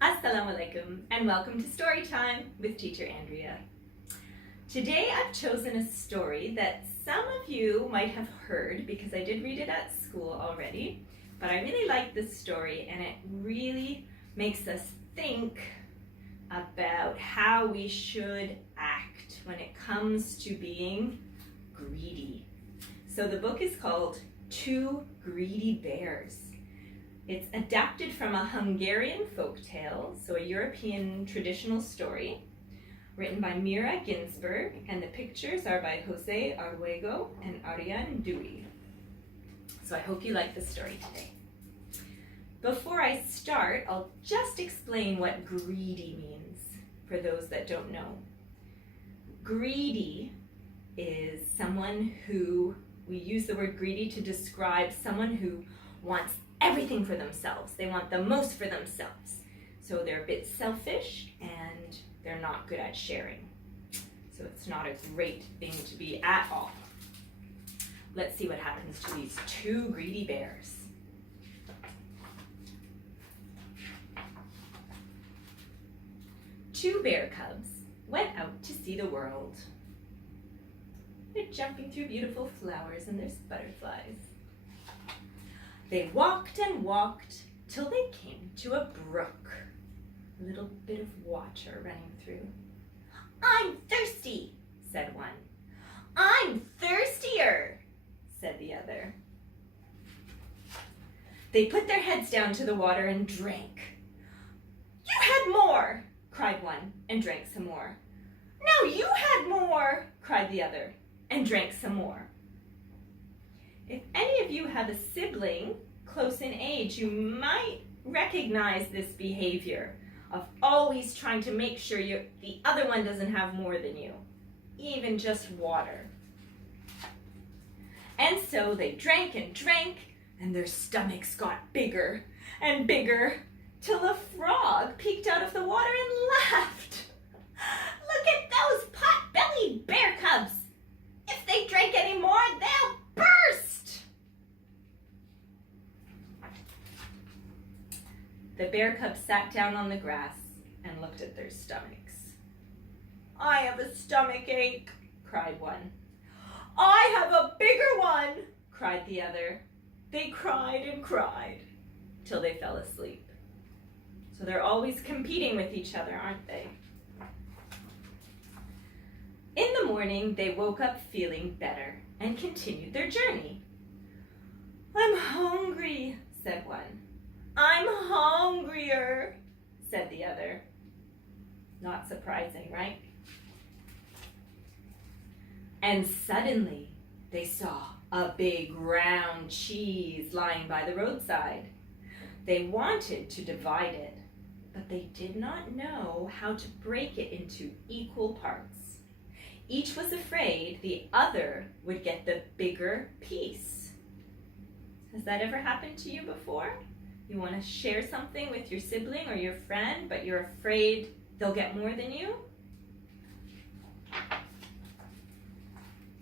Assalamu alaikum and welcome to Story Time with Teacher Andrea. Today I've chosen a story that some of you might have heard because I did read it at school already, but I really like this story and it really makes us think about how we should act when it comes to being greedy. So the book is called Two Greedy Bears. It's adapted from a Hungarian folktale, so a European traditional story, written by Mira Ginsberg, and the pictures are by Jose Arguego and Ariane Dewey. So I hope you like the story today. Before I start, I'll just explain what greedy means for those that don't know. Greedy is someone who, we use the word greedy to describe someone who wants everything for themselves. They want the most for themselves. So they're a bit selfish and they're not good at sharing. So it's not a great thing to be at all. Let's see what happens to these two greedy bears. Two bear cubs went out to see the world. They're jumping through beautiful flowers and there's butterflies. They walked and walked till they came to a brook, a little bit of water running through. "I'm thirsty," said one. "I'm thirstier," said the other. They put their heads down to the water and drank. "You had more," cried one, and drank some more. "No, you had more," cried the other, and drank some more. If any of you have a sibling close in age, you might recognize this behavior of always trying to make sure the other one doesn't have more than you, even just water. And so they drank, and their stomachs got bigger and bigger, till a frog peeked out of the water and laughed. "Look at those pot-bellied bear cubs! If they drink any more, they'll burst!" The bear cubs sat down on the grass and looked at their stomachs. "I have a stomach ache," cried one. "I have a bigger one," cried the other. They cried and cried till they fell asleep. So they're always competing with each other, aren't they? In the morning, they woke up feeling better and continued their journey. "I'm hungry," said one. "I'm hungrier," said the other. Not surprising, right? And suddenly, they saw a big round cheese lying by the roadside. They wanted to divide it, but they did not know how to break it into equal parts. Each was afraid the other would get the bigger piece. Has that ever happened to you before? You want to share something with your sibling or your friend, but you're afraid they'll get more than you?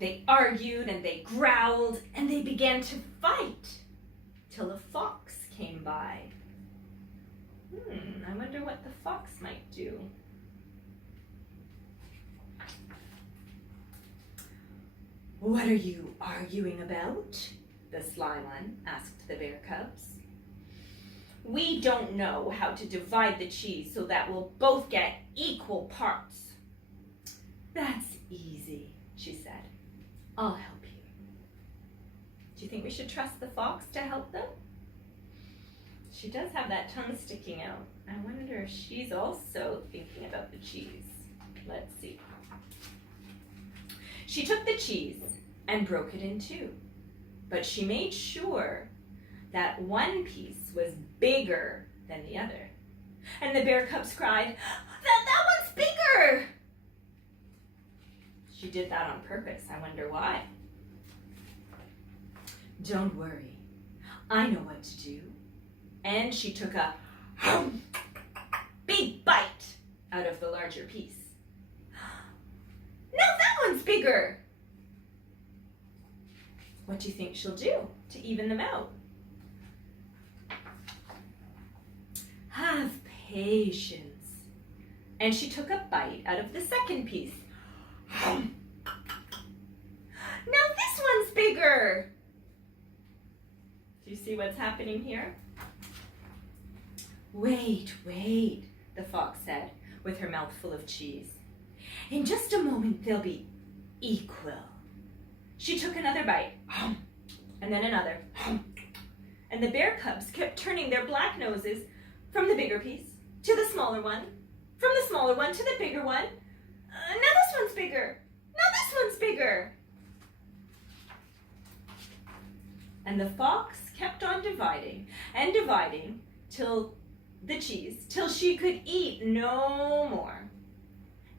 They argued and they growled and they began to fight till a fox came by. I wonder what the fox might do. "What are you arguing about?" the sly one asked the bear cubs. "We don't know how to divide the cheese so that we'll both get equal parts." "That's easy," she said. "I'll help you." Do you think we should trust the fox to help them? She does have that tongue sticking out. I wonder if she's also thinking about the cheese. Let's see. She took the cheese and broke it in two, but she made sure that one piece was bigger than the other. And the bear cubs cried, That one's bigger!" She did that on purpose. I wonder why. "Don't worry, I know what to do." And she took a big bite out of the larger piece. "Now that one's bigger!" What do you think she'll do to even them out? "Have patience. And she took a bite out of the second piece. Now this one's bigger. Do you see what's happening here? Wait, wait, the fox said, with her mouth full of cheese. In just a moment, they'll be equal. She took another bite, and then another, and the bear cubs kept turning their black noses from the bigger piece to the smaller one, from the smaller one to the bigger one. Now this one's bigger. Now this one's bigger. And the fox kept on dividing and dividing till she could eat no more.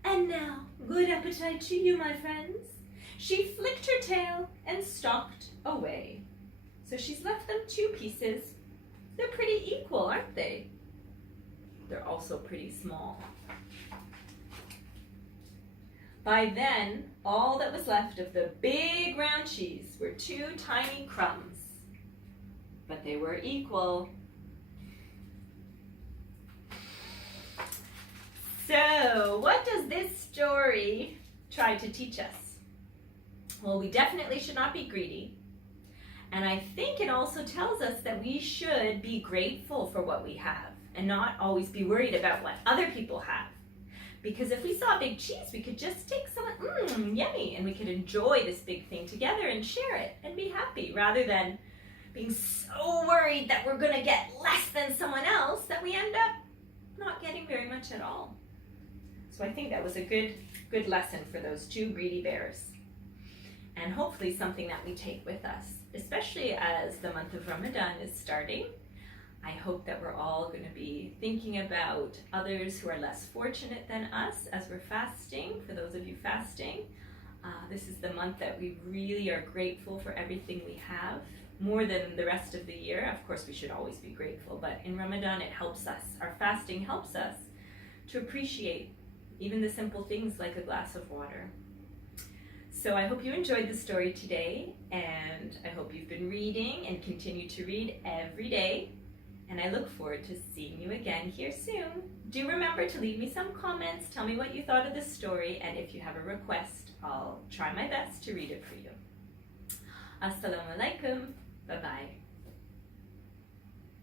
And now, good appetite to you, my friends. She flicked her tail and stalked away. So she's left them 2 pieces. They're pretty equal, aren't they? They're also pretty small. By then, all that was left of the big round cheese were 2 tiny crumbs. But they were equal. So, what does this story try to teach us? Well, we definitely should not be greedy. And I think it also tells us that we should be grateful for what we have and not always be worried about what other people have. Because if we saw a big cheese, we could just take some, yummy, and we could enjoy this big thing together and share it and be happy, rather than being so worried that we're going to get less than someone else that we end up not getting very much at all. So I think that was a good lesson for those 2 greedy bears. And hopefully something that we take with us, especially as the month of Ramadan is starting. I hope that we're all going to be thinking about others who are less fortunate than us as we're fasting. For those of you fasting, this is the month that we really are grateful for everything we have, more than the rest of the year. Of course, we should always be grateful, but in Ramadan it helps us. Our fasting helps us to appreciate even the simple things like a glass of water. So I hope you enjoyed the story today, and I hope you've been reading and continue to read every day. And I look forward to seeing you again here soon. Do remember to leave me some comments, tell me what you thought of the story, and if you have a request, I'll try my best to read it for you. Assalamu alaikum. Bye-bye.